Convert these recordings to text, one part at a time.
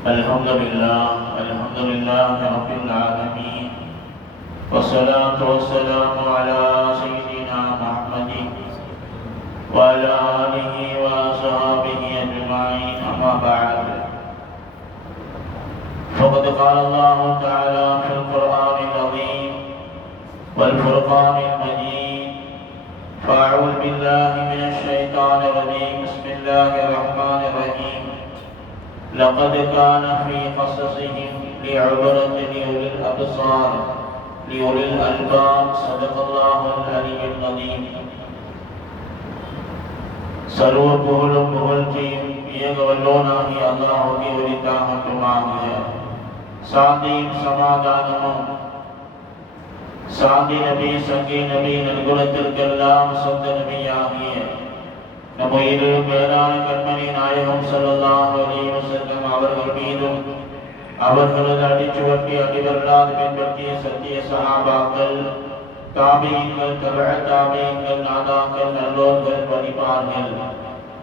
الحمد لله الحمد لله رب العالمين. والصلاة والسلام على سيدنا محمد وعلى آله وصحبه أجمعين أما بعد. فقد قال الله تعالى في القرآن العظيم والفرقان المجيد فأعوذ بالله من الشيطان الرجيم بسم الله الرحمن الرحيم. لقد كان في قصصهم لعبرة لأولي الأبصار، لأولي الألباب، صدق الله العلي القديم سرور بول بول کی، یہ گولونا ہی اللہ کی ولیتا ہم ہے. سادیم سمادانمم سادی نبی، سنگی نبی نلگلتر کلام صد نبی آہی நம்ம இரு மேலான கண்மணி நாயகம் ஸல்லல்லாஹு வசங்கம் அவர்கள் மீதும் அவர்களது அடிச்சுவட்டி அடிவர்களால் பின்பற்றிய சத்திய சகாபாக்கள் தாபியங்கள் தபழ தாபியங்கள் நாதாக்கள் நல்லோர்கள் பதிப்பார்கள்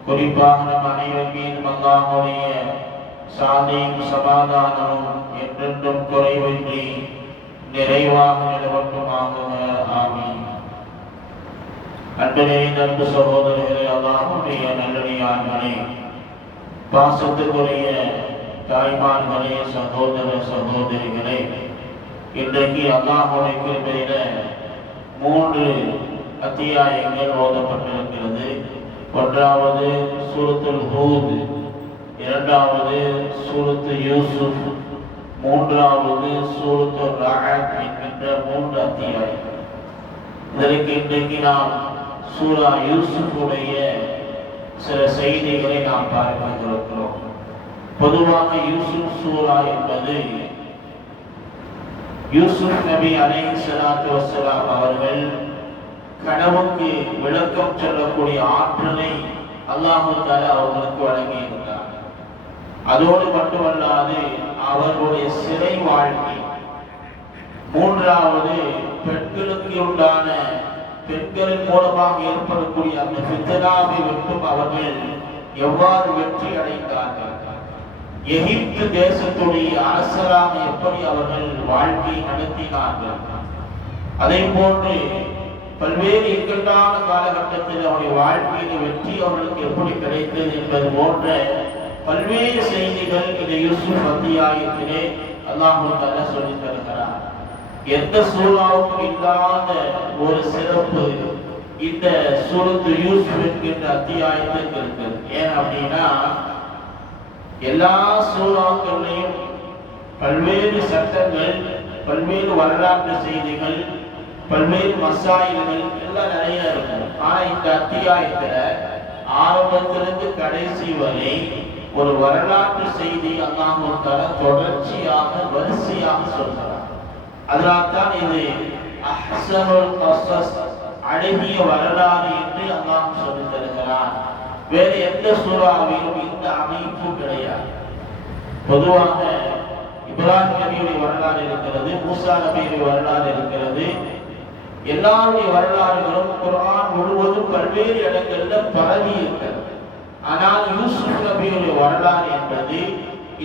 குறிப்பாக நம் அனைவர் மீதும் அல்லாஹுடைய சாந்தியும் சமாதானமும் என்றென்றும் குறைவின்றி நிறைவாக நிலவட்டுமாக ஆமீன். அன்பரே நண்பு சகோதரர்களே அல்லாஹுடைய நல்லடியார்களே பாசத்துக்குரிய தாய்மார்களே சகோதர சகோதரிகளே இன்றைக்கு அல்லாஹுடைய கிருபையில மூன்று அத்தியாயங்கள் ஓதப்பட்டிருக்கிறது. ஒன்றாவது சூரத்துல் ஹூத் இரண்டாவது சூரத்து யூசுப் மூன்றாவது சூரத்து ரஹத் என்கின்ற மூன்று அத்தியாயம் இதற்கு இன்றைக்கு நாம் சூரா யூசுஃபுடைய சில செய்திகளை நாம் பார்க்க இருக்கிறோம் பொதுவாக யூசுப் சூரா என்பது யூசுப் நபி அலை சலாத்து வசலாம் அவர்கள் கனவுக்கு விளக்கம் சொல்லக்கூடிய ஆற்றலை அல்லாஹு அவர்களுக்கு வழங்கி இருந்தார் அதோடு மட்டுமல்லாது அவர்களுடைய சிறை வாழ்க்கை மூன்றாவது பெண்களுக்கு உண்டான பெண்களின் மூலமாக ஏற்படக்கூடிய அந்த பித்தனாவை விட்டும் அவர்கள் எவ்வாறு வெற்றி அடைந்தார்கள்? எகிப்து தேசத்துடைய அரசராக எப்படி அவர்கள் வாழ்க்கை நடத்தினார்கள்? அதே போன்று பல்வேறு இக்கட்டான காலகட்டத்தில் அவருடைய வாழ்க்கையில் வெற்றி அவர்களுக்கு எப்படி கிடைத்தது என்பது போன்ற பல்வேறு செய்திகள் இந்த யூசுப் அத்தியாயத்திலே அல்லாஹு தஆலா சொல்லித் தருகிறார். எந்த சூழாவும் இல்லாத ஒரு சிறப்பு இந்த சூரத்து யூசுப் என்கின்ற அத்தியாயத்திற்கு இருக்கிறது ஏன் அப்படின்னா எல்லா சூறாக்கள்லையும் பல்வேறு சட்டங்கள் பல்வேறு வரலாற்று செய்திகள் பல்வேறு மசாயில்கள் எல்லாம் நிறைய இருக்கும். ஆனா இந்த அத்தியாயத்துல ஆரம்பத்திலிருந்து கடைசி வரை ஒரு வரலாற்று செய்தி அல்லாஹால தொடர்ச்சியாக வரிசையாக சொல்றாங்க அதனால்தான் இது அஹ்சனுல் கஸஸ் அழகிய வரலாறு என்று அல்லாஹ் சொல்லி தருகிறான் வேறு எந்த சூறாவிலும் இந்த அமைப்பு கிடையாது. பொதுவாக இப்ராஹிம் நபியுடைய வரலாறு இருக்கிறது மூசா நபியுடைய வரலாறு இருக்கிறது. எல்லாருடைய வரலாறுகளும் குரான் முழுவதும் பல்வேறு இடங்கள்ல பரவி இருக்கிறது. ஆனால் யூசுப் நபியுடைய வரலாறு என்பது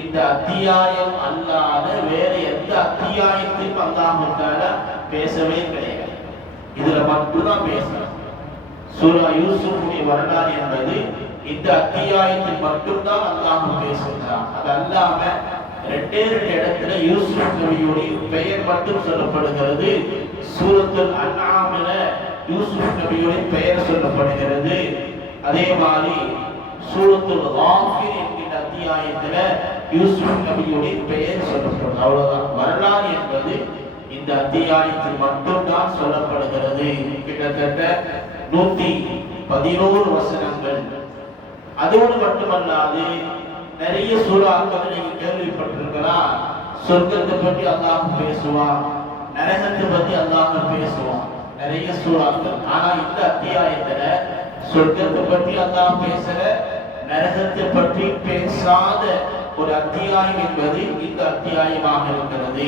இந்த அத்தியாயம் அல்லாத வேற எந்த அத்தியாயத்தையும் அல்லாஹால பேசவே கிடையாது. இதுல மட்டும்தான் பேசணும். சூரா யூசுஃபுடைய வரலாறு என்பது இந்த அத்தியாயத்தில் மட்டும்தான் அல்லாஹ் பேசுகிறான். அது அல்லாம ரெண்டே ரெண்டு இடத்துல யூசுப் நபியுடைய பெயர் மட்டும் சொல்லப்படுகிறது. சூரத்தில் அன்ஆமில யூசுப் நபியுடைய பெயர் சொல்லப்படுகிறது. அதே மாதிரி சூரத்தில் காஃபிர் என்கிற அத்தியாயத்துல யூசுப் நபியுடைய பெயர் சொல்லப்படும். அவ்வளவுதான். வரலாறு என்பது இந்த அத்தியாயத்தில் மட்டும்தான் சொல்லப்படுகிறது. கிட்டத்தட்ட நூத்தி பதினோரு வசனங்கள். அதோடு மட்டுமல்லாது நிறைய சூறாக்கள் நீங்க கேள்விப்பட்டிருக்கலாம். சொர்க்கத்தை பற்றி அல்லாஹ் பேசுவான். நரகத்தை பற்றி அல்லாஹ் பேசுவான். நிறைய சூறாக்கள். ஆனா இந்த அத்தியாயத்துல சொர்க்கத்தை பற்றி அல்லாஹ் பேசல. நரகத்தை பற்றி பேசாத ஒரு அத்தியாயம் என்பது இந்த அத்தியாயமாக இருக்கிறது.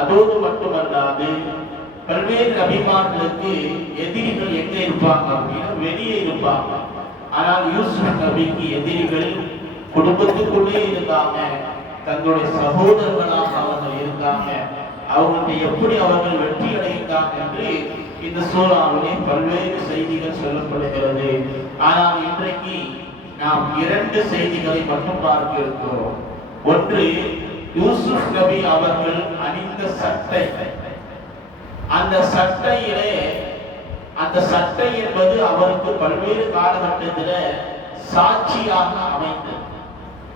அதோடு மட்டுமல்லாது பல்வேறு நபிமார்களுக்கு எதிரிகள் எங்க இருப்பாங்க அப்படின்னா வெளியே இருப்பாங்க. ஆனால் யூசுப் நபிக்கு எதிரிகள் குடும்பத்துக்குள்ளே இருந்தாங்க தங்களுடைய சகோதரர்களாக அவர்கள் இருந்தாங்க அவர்களுடைய எப்படி அவர்கள் வெற்றி அடைந்தாங்க என்று இந்த சூறாவிலே பல்வேறு செய்திகள் சொல்லப்படுகிறது. ஆனால் இன்றைக்கு நாம் இரண்டு செய்திகளை மட்டும் பார்க்க இருக்கிறோம். ஒன்று யூசுப் நபி அவர்கள் அணிந்த சட்டை. அந்த சட்டையிலே அந்த சட்டை என்பது அவருக்கு பல்வேறு காலகட்டத்தில் சாட்சியாக அமைந்தது.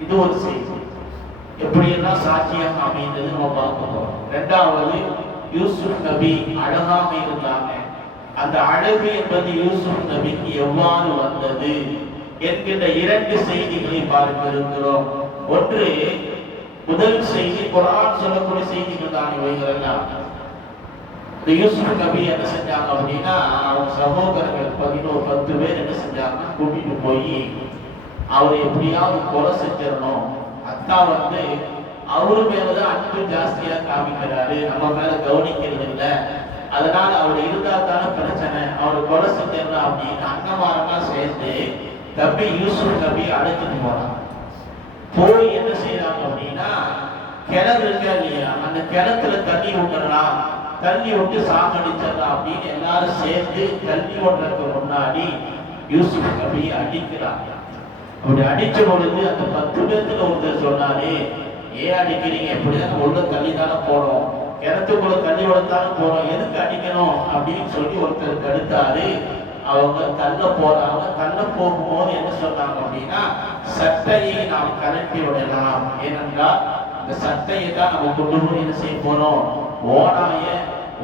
இது ஒரு செய்தி. எப்படியெல்லாம் சாட்சியாக அமைந்தது நம்ம பார்க்கணும் இரண்டாவது யூசுப் நபி அழகாக இருந்தாங்க. அந்த அழகு என்பது யூசுப் நபிக்கு எவ்வாறு வந்தது? என்கின்ற இரண்டு செய்திகளை பார்க்க இருக்கிறோம் ஒன்று முதல் செய்தி குரான் சொல்லக்கூடிய செய்திகள் தான் இவைகள் இந்த யூசுப் நபி என்ன செஞ்சாங்க அப்படின்னா அவங்க சகோதரர்கள் பதினோரு பத்து பேர் என்ன செஞ்சாங்க? கூட்டிட்டு போய் அவரை எப்படியாவது கொலை செஞ்சிடணும். அத்தா வந்து அவரு மேலதான் அன்பு ஜாஸ்தியா காமிக்கிறாரு. நம்ம மேல கவனிக்கிறது இல்லை. அதனால அவர் இருந்தா தானே பிரச்சனை. அவர் கொலை செஞ்சிடலாம் அப்படின்னு அண்ணமாரெல்லாம் சேர்ந்து நபி யூசுப் நபி அழைச்சிட்டு போறான் போய் என்ன செய்யறாங்க அப்படின்னா கிணறு இருக்கா இல்லையா? அந்த கிணத்துல தண்ணி விட்டுறலாம் தண்ணி விட்டு சாகடிச்சிடலாம் அப்படின்னு எல்லாரும் சேர்ந்து தண்ணி ஓட்டுறதுக்கு முன்னாடி யூசுப் நபி அடிக்கிறாங்க அப்படி அடிச்ச பொழுது அந்த பத்து பேர்த்துல ஒருத்தர் சொன்னாரு ஏன் அடிக்கிறீங்க? எப்படிதான் உள்ள தள்ளி தானே போறோம். கிணத்துக்குள்ள தள்ளி விடத்தானே போறோம். எதுக்கு அடிக்கணும்? அப்படின்னு சொல்லி ஒருத்தர் தடுத்தாரு. அவங்க தள்ள போறாங்க தங்க போகும்போது என்ன சொன்னாங்க அப்படின்னா சட்டையை நாம் கலட்டி விடலாம். ஏனென்றால் இந்த சட்டையை தான் நம்ம கொண்டு போய் என்ன செய்ய போறோம்? ஓனாய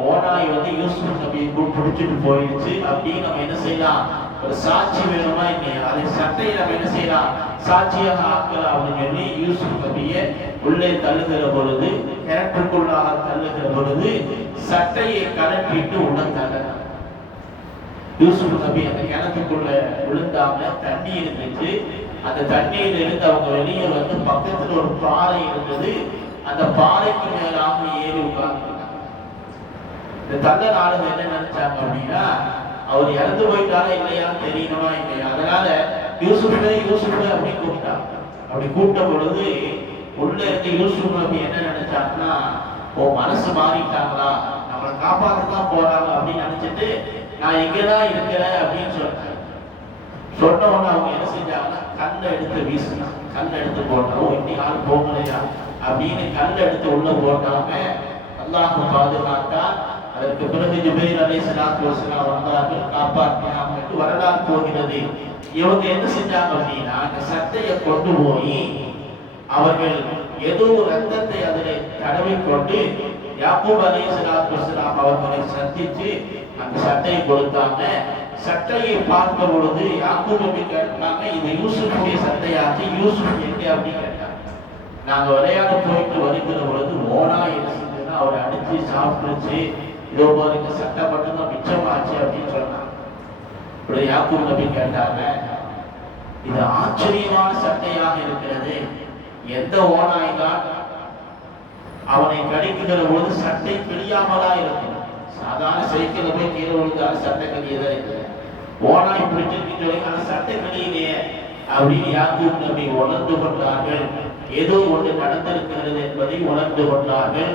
ஓனாய் வந்து யூசுப் நபியை பிடிச்சிட்டு போயிடுச்சு. அப்படின்னு நம்ம என்ன செய்யலாம்? ஒரு சாட்சி வேணுமா இல்லையா? அதை சட்டையை நம்ம என்ன செய்யலாம்? சாட்சியாக ஆக்கலாம் அப்படின்னு சொல்லி யூசுப் நபியை உள்ளே தள்ளுகிற பொழுது கிணற்றுக்குள்ளாக தள்ளுகிற பொழுது சட்டையை கலட்டிட்டு உள்ள தள்ளலாம். யூசுப் நபி அந்த கிணத்துக்குள்ள விழுந்தாம தண்ணி இருந்துச்சு. அந்த தண்ணியில இருந்து அவங்க வெளியே வந்து பக்கத்துல ஒரு பாறை இருந்தது. அந்த பாறைக்கு மேலாக ஏறி உட்கார்ந்து இந்த தள்ள நாடுகள் என்ன நினைச்சாங்க அப்படின்னா அவர் இறந்து போயிட்டாரா இல்லையான்னு தெரியணுமா இல்லையா? அதனால யூசுஃபே யூசுஃபே அப்படின்னு கூப்பிட்டாங்க. அப்படி கூப்பிட்ட பொழுது உள்ள இருக்க யூசுப் நபி என்ன நினைச்சாங்கன்னா ஓ மனசு மாறிட்டாங்களா? நம்மளை காப்பாற்ற தான் போறாங்க அப்படின்னு நினைச்சிட்டு நான் இங்கதான் இருக்கிறேன் அப்படின்னு சொன்னேன் சொன்ன உடனே அவங்க என்ன செஞ்சாங்கன்னா கல்லை எடுத்து வீசினாங்க. கல்லை எடுத்து போட்டோம் இன்னும் யாரும் போகலையா? அப்படின்னு கல்லை எடுத்து உள்ள போட்டாம அல்லாஹ் பாதுகாத்தா அதற்கு பிறகு ஜுபைர் அலை சலாத்து வசலாம் வந்தார்கள். காப்பாற்றினாங்க வரலாறு போகிறது. இவங்க என்ன செஞ்சாங்க அப்படின்னா அந்த சட்டையை கொண்டு போய் அவர்கள் ஏதோ ரத்தத்தை அதில் தடவை கொண்டு யாக்கூப் அலை சலாத்து வசலாம் அவர்களை சந்தித்து அந்த சட்டையை கொடுத்தாங்க சட்டையை பார்த்த பொழுது யாக்கூப் அப்படி கேட்டாங்க இது யூசுஃபுடைய சட்டையாச்சு யூசுஃப் எங்க அப்படின்னு கேட்டாங்க நாங்க விளையாட போயிட்டு வருகிற பொழுது ஓனா என்ன செஞ்சதுன்னா அவரை அடிச்சு சாப்பிட்டுச்சு இதோ பாருங்க சட்டை மட்டும்தான் மிச்சமாச்சு அப்படின்னு சொன்னாங்க இப்படி யாக்கூப் நபி கேட்டாங்க இது ஆச்சரியமான சட்டையாக இருக்கிறது எந்த ஓனாய் தான் அவனை கடிக்கிற போது சட்டை கிழியாமலா இருக்கும். சாதாரண சைக்கிள் போய் கீழே விழுந்தாலும் சட்டை கிளியதா இல்லை ஓனாய் பிடிச்சிருக்கு சொல்லி சட்டை கிழியிலே அப்படின்னு யாக்கூப் நம்பி உணர்ந்து கொண்டார்கள். ஏதோ ஒன்று நடந்திருக்கிறது என்பதை உணர்ந்து கொண்டார்கள்.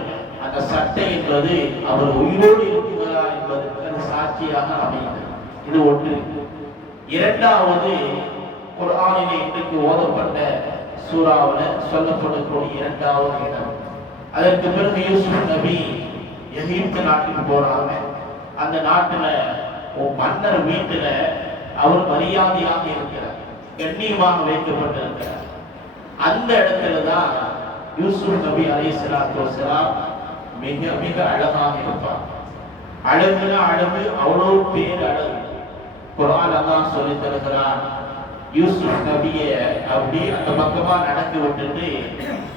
அந்த சட்டை என்பது அவர் உயிரோடு இருக்கிறா என்பதற்கு அது சாட்சியாக அமைந்தது. இது ஒன்று. இரண்டாவது குர்ஆனிலே இன்றைக்கு ஓதப்பட்ட சூறாவில் சொல்லப்படக்கூடிய இரண்டாவது இடம். அதற்கு பிறகு யூசுப் நபி எகிப்து நாட்டுக்கு போறாங்க அந்த நாட்டுல மன்னர் வீட்டுல அவர் மரியாதையாக இருக்கிறார். கண்ணியமாக வைக்கப்பட்டிருக்கிறார். அந்த இடத்துல தான் யூசுப் நபி அலைஹிஸ்ஸலாத்து வஸலாம் மிக மிக அழகாக இருப்பார். அழகுல அழகு அவ்வளவு பேர் அழகு. குர்ஆன் அல்லாஹ் சொல்லி தருகிறான் யூசுப் நபியை அப்படி அந்த பக்கமா நடக்க விட்டுட்டு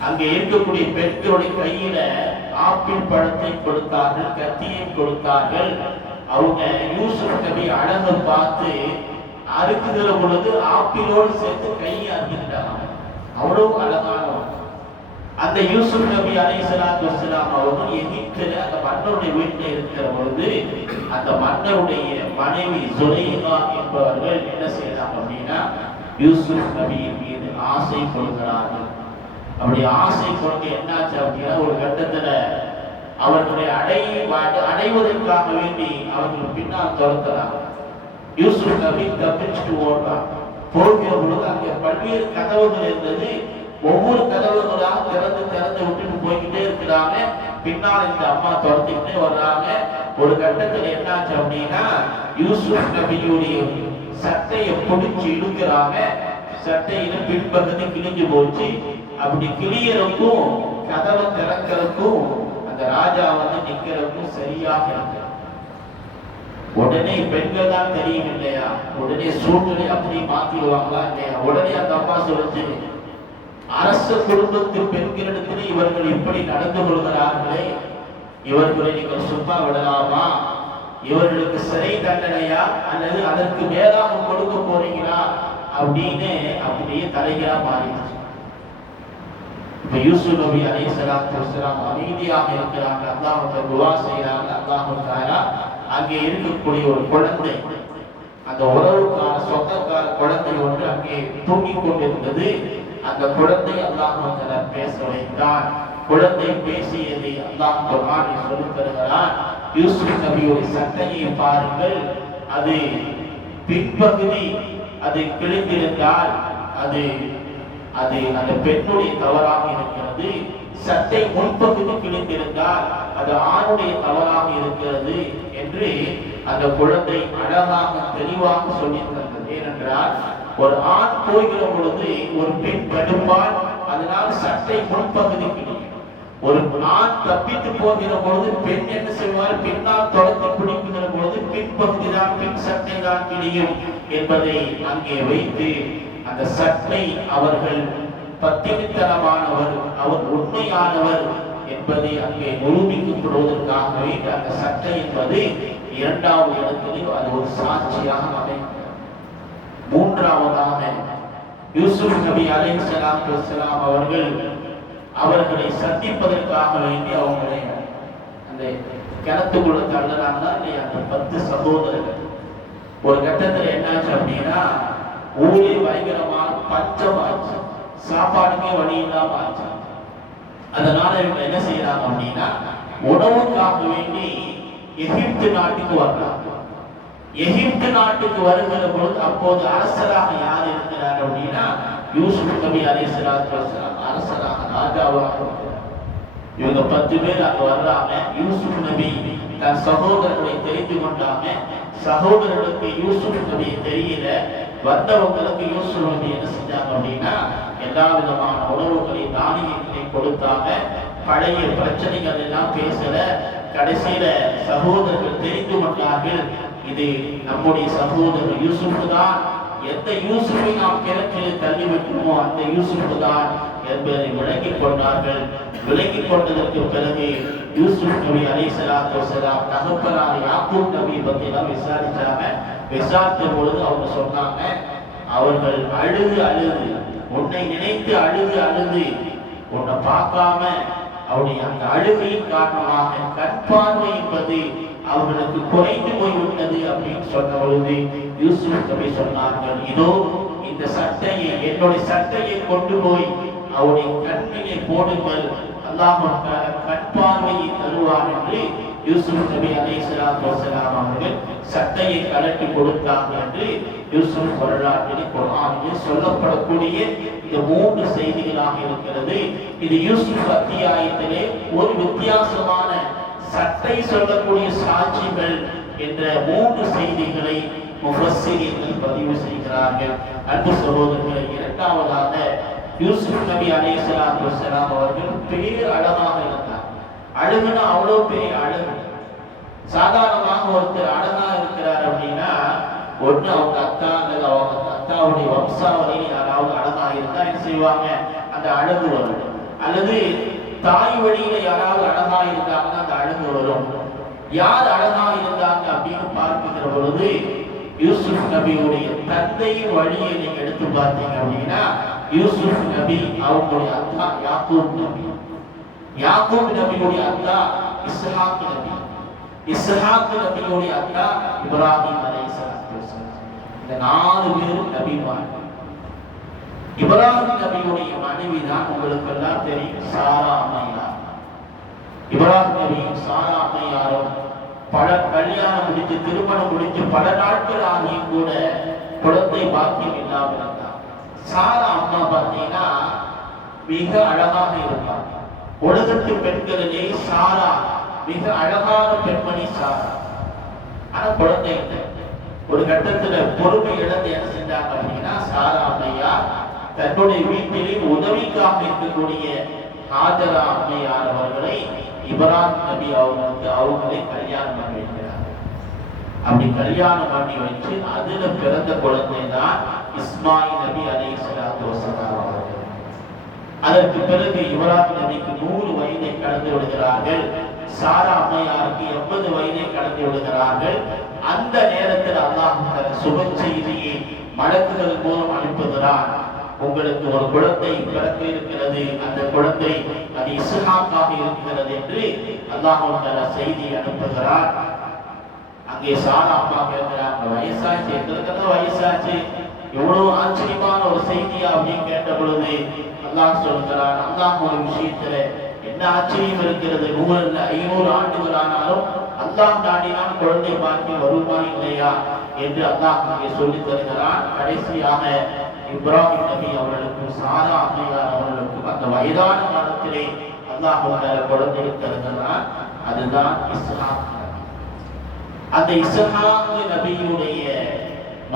அங்க இருக்கக்கூடிய பெண்களுடைய கையில ஆப்பிள் பழத்தை கொடுத்தார்கள் கத்தியை கொடுத்தார்கள். அவங்க யூசுப் நபி அழகை பார்த்து அறுக்குகிற பொழுது ஆப்பிளோடு சேர்த்து கையை அறுத்துக்கிட்டாங்க. அவ்வளவு அழகானவங்க. அந்த யூசுப் நபி அலைஹிஸ்ஸலாத்து வஸ்ஸலாம் அவர்கள் எகிப்தில் அந்த மன்னருடைய வீட்டில் இருக்கிற பொழுது அந்த மன்னருடைய மனைவி சுலைஹா என்பவர்கள் என்ன செய்யறாங்க அப்படின்னா யூசுப் நபியின் மீது ஆசை கொள்கிறார்கள். அப்படி ஆசை கொண்டு என்னாச்சு அப்படின்னா ஒரு கட்டத்துல அவர்களை அடை அடைவதற்காக வேண்டி அவர்கள் பின்னால் துரத்துறாங்க யூசுப் நபி தப்பிச்சுட்டு ஓடுறான். போகிற பொழுது அங்கே பல்வேறு கதவுகள் இருந்தது. ஒவ்வொரு கதவுகளாக திறந்து திறந்து விட்டுட்டு போய்கிட்டே இருக்கிறாங்க. பின்னால் இந்த அம்மா துரத்திக்கிட்டே வர்றாங்க. ஒரு கட்டத்தில் என்னாச்சு அப்படின்னா யூசுப் நபியுடைய சட்டையை பிடிச்சி இழுக்கிறாங்க. சட்டையில பின்பகுதி கிழிஞ்சு போச்சு. அப்படி கிளியறக்கும் கதவை திறக்கிறதுக்கும் அந்த ராஜா வந்து நிக்கிறதுக்கும் சரியாக இருக்கு உடனே பெண்கள் தான் தெரியும் இல்லையா? உடனே சூழ்நிலை அப்படி மாத்திடுவாங்களா இல்லையா? உடனே அந்த அம்மா சொல்லுச்சு அரச குடும்பத்து பெண்களிடத்தில் இவர்கள் இப்படி நடந்து கொள்கிறார்களே. இவர்களை நீங்கள் சும்மா விடலாமா? இவர்களுக்கு சிறை தண்டனையா? அல்லது அதற்கு மேலாக கொடுக்க போறீங்களா? அப்படின்னு அப்படியே தலைகளா மாறிடுச்சு. யூசு நபி அலி சலாத்து வலாம் அமைதியாக இருக்கிறாங்க. அல்லாஹ் துவா செய்யறாங்க அல்லாஹ் அங்கே இருக்கக்கூடிய ஒரு குழந்தை அந்த உறவுக்கான சொந்தக்கார குழந்தை ஒன்று அங்கே தூங்கிக் கொண்டிருந்தது. அந்த குழந்தை அல்லாஹ் பேச வைத்தான். குழந்தை பேசியதை அல்லாஹ் குர்ஆனை சொல்லி தருகிறான். யூசுப் நபியுடைய சட்டையை பாருங்கள். அது பின்பகுதி அது கிழிந்திருந்தால் அது அது அந்த பெண்ணுடைய தவறாக இருக்கிறது. சட்டை முன்பகுதி கிழிந்திருந்தால் அது ஆணுடைய தவறாக இருக்கிறது என்று அந்த குழந்தை அழகாக தெளிவாக சொல்லி ஏனென்றால் ஒரு ஆண் போய்கிற பொழுது ஒரு பெண் தடுப்பால் அதனால் சட்டை முன்பகுதி கிழியும். ஒரு ஆண் தப்பித்து போகிற பொழுது பெண் என்ன செய்வார் பின்னால் தொடர்ந்து பிடிக்கிற பொழுது பின்பகுதி தான் பின் சட்டை தான் கிழியும் என்பதை அங்கே வைத்து அந்த சட்டை அவர்கள் பத்தினித்தனமானவர் அவர் உண்மையானவர் என்பதை அங்கே நிரூபிக்கப்படுவதற்காகவே அந்த சட்டை என்பது இரண்டாவது இடத்திலே அது ஒரு சாட்சியாக அமைக்கும் மூன்றாவதாக யூசுப் நபி அலை சலாம் அவர்கள் அவர்களை சந்திப்பதற்காக வேண்டி அவங்களை அந்த கிணத்துக்குள்ள தள்ளுறாங்களா இல்லையா? அந்த பத்து சகோதரர்கள். ஒரு கட்டத்தில் என்னாச்சு அப்படின்னா ஊரே பயங்கரமான பஞ்சமாச்சு சாப்பாடுமே வழி இல்லாம ஆச்சு அதனால இவங்க என்ன செய்யறாங்க அப்படின்னா உணவுக்காக வேண்டி எகிப்து நாட்டுக்கு வர்றாங்க. எகிப்து நாட்டுக்கு வருகிற பொழுது அப்போது அரசராக யார் இருக்கிறார் அப்படின்னா யூசுப் நபி அலிஸ்லாத்து அரசராக ராஜாவாக இவங்க பத்து பேர் அங்க வர்றாங்க. யூசுப் நபி தன் சகோதரர்களை தெரிந்து கொண்டாங்க. சகோதரர்களுக்கு யூசுப் நபி தெரியல. வந்தவங்களுக்கு யூசுப் நபி என்ன செஞ்சாங்க அப்படின்னா எல்லா விதமான உணவுகளையும் தானியங்களை கொடுத்தாங்க. பழைய பிரச்சனைகள் எல்லாம் பேசல. கடைசியில சகோதரர்கள் தெரிந்து கொண்டார்கள் இது நம்முடைய சகோதரர் யூசுப் தான். எந்த யூசுஃபை நாம் கிழக்கில் தள்ளி வைக்கணுமோ அந்த யூசுப்பு தான் என்பதை விளங்கிக் கொண்டார்கள். விளங்கிக் கொண்டதற்கு பிறகு யூசுப் நபி அலை சலாத்து சலாம் தகப்பனார் யாக்கூப் நபி பத்தி எல்லாம் விசாரிச்சாங்க. விசாரித்த பொழுது அவங்க சொன்னாங்க அவர்கள் அழுது அழுது உன்னை நினைத்து அழுது அழுது உன்னை பார்க்காம அவருடைய அந்த அழுகையின் காரணமாக கண் பார்வை என்பது அவர்களுக்கு குறைந்து போய்விட்டது அப்படின்னு சொன்ன பொழுது யூசுப் நபி சொன்னார்கள் இதோ இந்த சட்டையை என்னுடைய சட்டையை கொண்டு போய் அவருடைய கண்ணிலே போடுங்கள். அல்லாஹ் கண் பார்வையை தருவார் என்று யூசுப் நபி அலை சலாத்து வசலாம் அவர்கள் சட்டையை கலட்டி கொடுத்தார்கள் என்று யூசுப் வரலாற்றில் குரானில் சொல்லப்படக்கூடிய இந்த மூன்று செய்திகளாக இருக்கிறது. இது யூசுப் அத்தியாயத்திலே ஒரு வித்தியாசமான சட்டை சொல்லக்கூடிய சாட்சிகள் என்ற மூன்று செய்திகளை முகசிரியர்கள் பதிவு செய்கிறார்கள். அன்பு சகோதரர்களை இரண்டாவதாக யூசுப் நபி அலைஹிஸ்ஸலாத்து வசலாம் அவர்கள் பேரழகாக அழகாக இருந்தார். அழகுனா அவ்வளவு பெரிய அழுகு. சாதாரணமாக ஒருத்தர் அழகா இருக்கிறார் அப்படின்னா ஒண்ணு அவங்க அக்கா அல்லது அவங்க அக்காவுடைய வம்சாவளி யாராவது அழகா இருந்தா என்ன செய்வாங்க? அந்த அழகு வரும். அல்லது தாய் வழியில யாராவது அழகா இருந்தாங்கன்னா அந்த அழகு வரும். யார் அழகா இருந்தாங்க அப்படின்னு பார்க்கிற பொழுது யூசுப் நபியுடைய தந்தையின் வழியை நீங்க எடுத்து பார்த்தீங்க அப்படின்னா யூசுப் நபி அவங்களுடைய அத்தா யாக்கூப் நபி. யாக்கோபு நபியுடைய அத்தா இஸ்ஹாக் நபி. இஸ்ஹாக் நபியுடைய அத்தா இப்ராஹிம் அலைஹிஸ்ஸலாத்து இந்த நாலு பேரும் நபிமார் இப்ராஹிம் நபியுடைய மனைவி தான் உங்களுக்கு எல்லாம் தெரியும் சாரா அம்மையார் இப்ராஹிம் நபியும் சாரா அம்மையாரும் பல கல்யாணம் முடித்து திருமணம் முடித்து பல நாட்கள் ஆகியும் கூட குழந்தை பாக்கியம் இல்லாமல் இருந்தார் சாரா அம்மா பார்த்தீங்கன்னா மிக அழகாக இருப்பார் உலகத்து பெண்களிலே சாரா மிக அழகான பெண்மணி சாரா. ஆனா குழந்தை ஒரு கட்டத்துல பொறுமை இழந்து என்ன செஞ்சாங்க அப்படின்னா சாரா அம்மையா தன்னுடைய வீட்டிலே உதவிக்காக இருக்கக்கூடிய ஹாஜரா அம்மையார் அவர்களை இப்ராஹிம் நபி அவர்களுக்கு அவர்களை கல்யாணம் பண்ணி வைக்கிறார் அப்படி கல்யாணம் பண்ணி வச்சு அதுல பிறந்த குழந்தை தான் இஸ்மாயில் நபி அலை சலாத்து வசலாம் அதற்கு பிறகு யுவராஜ் நபிக்கு நூறு வயதை கடந்து விடுகிறார்கள். சாரா அம்மையாருக்கு எண்பது வயதை கடந்து விடுகிறார்கள். அந்த நேரத்தில் அல்லாஹ் தன் சுப செய்தியை மலக்குகள் மூலம் அனுப்புகிறான். உங்களுக்கு ஒரு குழந்தை பிறக்க இருக்கிறது. அந்த குழந்தை அது இஸ்ஹாக்காக இருக்கிறது என்று அல்லாஹ் செய்தி அனுப்புகிறார் அங்கே சாரா அம்மா கேட்கிறாங்க வயசாச்சு? எங்களுக்கு வயசாச்சு? எவ்வளவு ஆச்சரியமான ஒரு செய்தியா? அப்படின்னு கேட்ட பொழுது அல்லாஹ் சொல்கிறான் அல்லாஹ் ஒரு விஷயத்துல என்ன ஆச்சரியம் இருக்கிறது. நூறு இல்ல ஐநூறு ஆண்டுகள் ஆனாலும் அல்லாஹ் தாண்டினால் குழந்தை பாக்கி வருமா இல்லையா என்று அல்லாஹ் இங்கே சொல்லி தருகிறான். கடைசியாக இப்ராஹிம் நபி அவர்களுக்கும் சாரா அம்மையார் அவர்களுக்கும் அந்த வயதான காலத்திலே அல்லாஹ் குழந்தை தருகிறான். அதுதான் இஸ்ஹாக் அந்த இஸ்ஹாக் நபியுடைய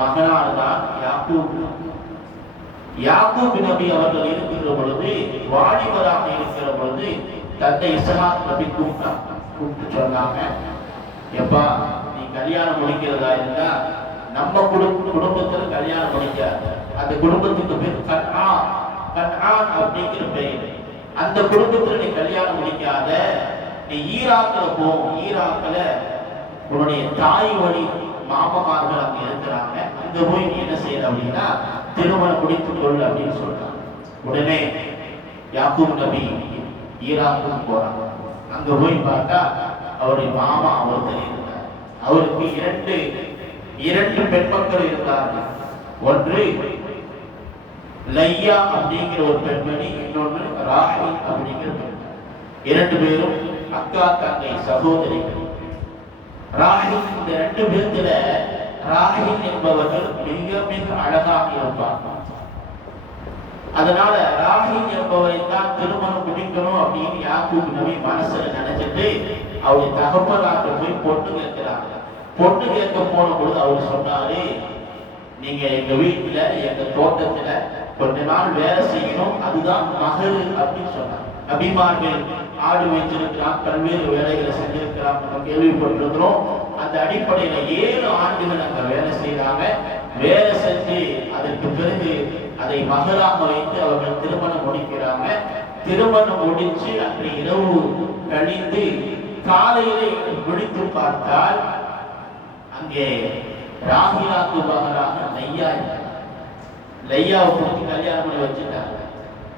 மகனார் தான் யாக்கூப் யாக்கூப் நபி அவர்கள் இருக்கிற பொழுது வாலிபராக இருக்கிற பொழுது தந்தை இஸ்ஹாக் நபி கூப்பிட்டா. கூப்பிட்டு சொன்னாங்க எப்பா நீ கல்யாணம் முடிக்கிறதா இருந்தா நம்ம குடும்ப குடும்பத்துல கல்யாணம் முடிக்காத அந்த குடும்பத்துக்கு பேர் கன்ஆ கன்ஆன் அப்படிங்கிற பெயர் அந்த குடும்பத்துல நீ கல்யாணம் முடிக்காத. நீ ஈராக்கில் போ. ஈராக்கில் உன்னுடைய தாய் வழி மாமமார்கள் அங்க இருக்கிறாங்க. அங்க போய் நீ என்ன செய்யற அப்படின்னா திருமணம் முடித்துக் கொள் அப்படின்னு சொல்றான் உடனே யாக்கூப் நபி ஈராக்கும் போறாங்க அங்க போய் பார்த்தா அவருடைய மாமா ஒருத்தர் இருந்தார். அவருக்கு இரண்டு இரண்டு பெண் மக்கள் இருந்தார்கள். ஒன்று லையா அப்படிங்கிற ஒரு பெண்மணி இன்னொன்று ராஹி அப்படிங்கிற பெண்மணி. இரண்டு பேரும் அக்கா தங்கை சகோதரிகள். ராஹில் இந்த ரெண்டு பேர்த்துல ராகி என்பவர்கள் மிக மிக அழகாக இருப்பார்கள். அதனால ராகி என்பவரை தான் திருமணம் முடிக்கணும் அப்படின்னு யாக்கூப் நபி மனசுல நினைச்சிட்டு அவருடைய தகப்பனாக போய் பொண்ணு கேட்கிறாங்க பொண்ணு கேட்க போன பொழுது அவர் சொன்னாரு நீங்க எங்க வீட்டுல எங்க தோட்டத்துல கொஞ்ச நாள் வேலை செய்யணும் அதுதான் மகள் அப்படின்னு சொன்னாங்க நபிமார்கள் ஆடு வைத்திருக்கிறான் பல்வேறு வேலைகளை செஞ்சிருக்கிறான் நம்ம கேள்விப்பட்டிருக்கிறோம். அந்த அடிப்படையில ஏழு ஆண்டுகள் அங்க வேலை செய்தாங்க. வேலை செஞ்சு அதற்கு பிறகு அதை மகளாக வைத்து அவர்கள் திருமணம் முடிக்கிறாங்க. திருமணம் முடிச்சு அன்று இரவு கழிந்து காலையிலே விழித்து பார்த்தால் அங்கே ராகிலாக்கு மகளாக லையா லையாவுக்கு லையாவை கல்யாணம் பண்ணி வச்சுட்டாங்க.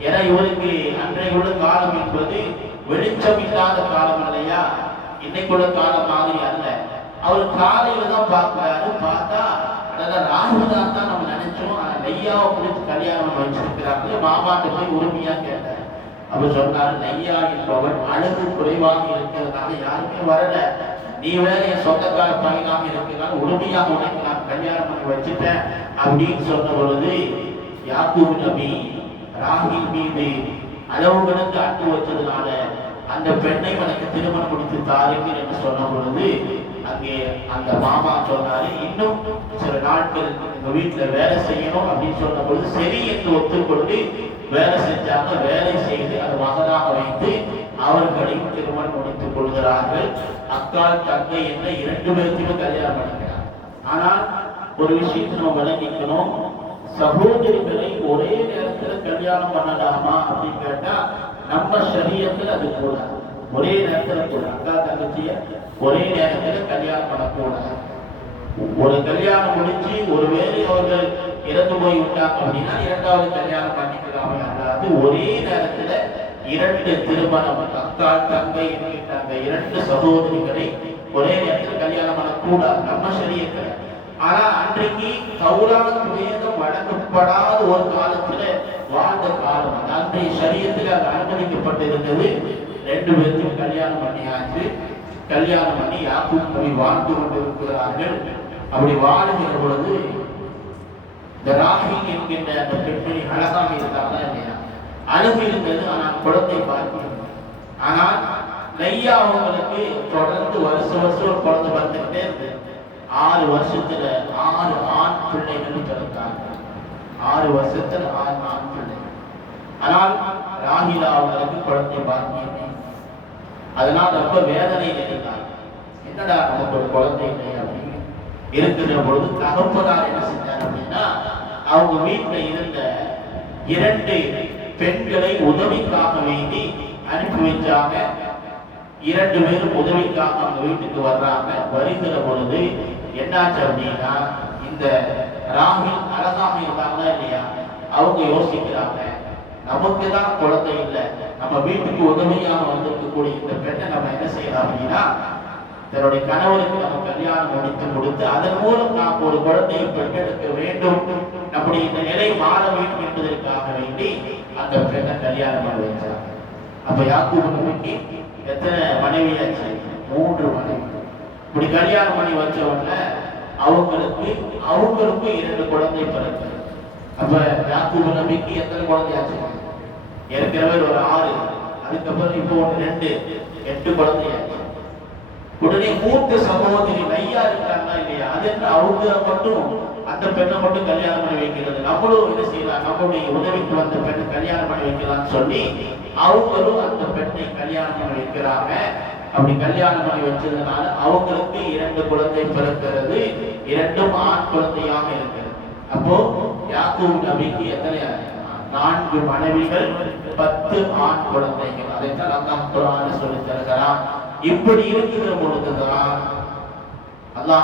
ஏன்னா இவருக்கு அன்றைய உள்ள காலம் என்பது வெளிச்சம் இல்லாத காலம் இல்லையா? இன்னைக்குள்ள காலம் மாதிரி அல்ல. அவர் காலையில தான் பார்க்கிறாரு. பார்த்தா அதான் ராகுலா தான் நம்ம நினைச்சோம். ஆனா நெய்யாவை குறித்து கல்யாணம் பண்ணி வச்சிருக்கிறாங்க மாமாட்ட போய் உரிமையா கேட்டார். அவர் சொன்னார் நெய்யா என்பவர் அழகு குறைவாக இருக்கிறதுனால யாருமே வரல. நீ வேற என் சொந்தக்கார பையனாக இருக்கிறான் உரிமையாக உனக்கு நான் கல்யாணம் பண்ணி வச்சுட்டேன். அப்படின்னு சொன்ன பொழுது யாக்கூப் நபி ராகில் மீது அளவு கடந்து அட்டு வச்சதுனால அந்த பெண்ணை எனக்கு திருமணம் முடித்து தாருங்கள் என்று சொன்ன பொழுது அங்கே அந்த மாமா சொன்னாரு இன்னும் சில நாட்கள் எங்க வீட்டுல வேலை செய்யணும் அப்படின்னு சொன்ன பொழுது சரி என்று ஒத்துக்கொண்டு வேலை செஞ்சாங்க. வேலை செய்து அது மகனாக வைத்து அவர்களையும் திருமணம் முடித்துக் கொள்கிறார்கள். அக்கால் தங்கை என்ற இரண்டு பேர்த்தையும் கல்யாணம் பண்ணுகிறார் ஆனால் ஒரு விஷயத்தை நம்ம விளங்கிக்கணும். சகோதரிகளை ஒரே நேரத்துல கல்யாணம் பண்ணலாமா அப்படின்னு கேட்டா நம்ம சரீரத்தில் அது கூட. ஒரே நேரத்துல கூட. அக்கா தங்கச்சிய ஒரே நேரத்துல கல்யாணம் பண்ணக்கூடாது ஒரு கல்யாணம் முடிச்சு ஒருவேளை அவர்கள் இறந்து போய் விட்டாங்க அப்படின்னா இரண்டாவது கல்யாணம் பண்ணிக்கலாமே அதாவது ஒரே நேரத்துல இரண்டு திருமணம் அக்கா தங்கை என்கின்ற இரண்டு சகோதரிகளை ஒரே நேரத்தில் கல்யாணம் பண்ணக்கூடாது. நம்ம சரியத்தில். ஆனா அன்றைக்கு தௌராத் வேதம் வழங்கப்படாத ஒரு காலத்துல வாழ்ந்த காலம். அன்றைய சரியத்தில் அது அனுமதிக்கப்பட்டிருந்தது. ரெண்டு பேருக்கும் கல்யாணம் பண்ணியாச்சு. கல்யாணம் பண்ணி யாக்கும் நபி வாழ்ந்து கொண்டிருக்கிறார்கள். அப்படி வாழுகிற பொழுது இந்த ராகி என்கின்ற அந்த பெண்மணி அழகாக இருந்தாங்களா இல்லையா? அழகு இருந்தது ஆனால் குழந்தை பார்க்கணும் ஆனால் நையா அவங்களுக்கு தொடர்ந்து வருஷம் வருஷம் ஒரு குழந்தை பார்த்துக்கிட்டே இருந்தது ஆறு வருஷத்துல ஆறு ஆண் பிள்ளைகள் பிறந்தாங்க ஆறு வருஷத்துல ஆறு ஆண் பிள்ளை ஆனால் ராகிலா அவங்களுக்கு குழந்தை பார்க்கணும் அதனால் ரொம்ப வேதனை இருந்தாங்க என்னடா நமக்கு ஒரு குழந்தை இல்லை அப்படின்னு இருக்கிற பொழுது தகப்பனார் என்ன செஞ்சார் அப்படின்னா அவங்க வீட்டில் இருந்த இரண்டு பெண்களை உதவிக்காக வேண்டி அனுப்பி வச்சாங்க இரண்டு பேரும் உதவிக்காக அவங்க வீட்டுக்கு வர்றாங்க. வருகிற பொழுது என்னாச்சு அப்படின்னா இந்த ராகுல் அழகாக இருந்தாங்களா இல்லையா? அவங்க யோசிக்கிறாங்க. நமக்கு தான் குழந்தை இல்லை. நம்ம வீட்டுக்கு உதவியாக வந்திருக்கக்கூடிய இந்த பெண்ணை நம்ம என்ன செய்யலாம் அப்படின்னா தன்னுடைய கணவனுக்கு நம்ம கல்யாணம் முடித்து கொடுத்து அதன் மூலம் நாம் ஒரு குழந்தையை பெற்றெடுக்க வேண்டும் நம்முடைய இந்த நிலை மாற வேண்டும் என்பதற்காக வேண்டி அந்த பெண்ணை கல்யாணம் பண்ணி வச்சாங்க அப்ப யாக்கூபு நபிக்கு எத்தனை மனைவியாச்சு? மூன்று மனைவி. இப்படி கல்யாணம் பண்ணி வச்ச உடனே அவங்களுக்கு அவங்களுக்கும் இரண்டு குழந்தை பிறகு அப்ப யாக்கூப நபிக்கு எத்தனை குழந்தையாச்சு ஏற்கனவே ஒரு ஆறு. அதுக்கப்புறம் இப்போ ஒன்று ரெண்டு. எட்டு குழந்தையாச்சு உடனே மூத்த சமூகத்தில் நையா இருக்காங்களா இல்லையா? அது என்ன அவங்க மட்டும் அந்த பெண்ணை மட்டும் கல்யாணம் பண்ணி வைக்கிறது. நம்மளும் என்ன செய்யலாம்? நம்மளுடைய உதவிக்கு வந்த பெண்ணை கல்யாணம் பண்ணி வைக்கலாம்னு சொல்லி அவங்களும் அந்த பெண்ணை கல்யாணம் பண்ணி வைக்கிறாங்க. அப்படி கல்யாணம் பண்ணி வச்சதுனால அவங்களுக்கு இரண்டு குழந்தை பிறக்கிறது. இரண்டும் ஆண் குழந்தையாக இருக்கிறது அப்போ யாக்கூப் நபிக்கு எத்தனை நான்கு மனைவிகள்? பத்து ஆண் குழந்தைகள். அதைத்தான் அல்லாஹ் குரான் சொல்லி தருகிறான் இப்படி இருக்கிற பொழுதுதான் அல்லாஹ்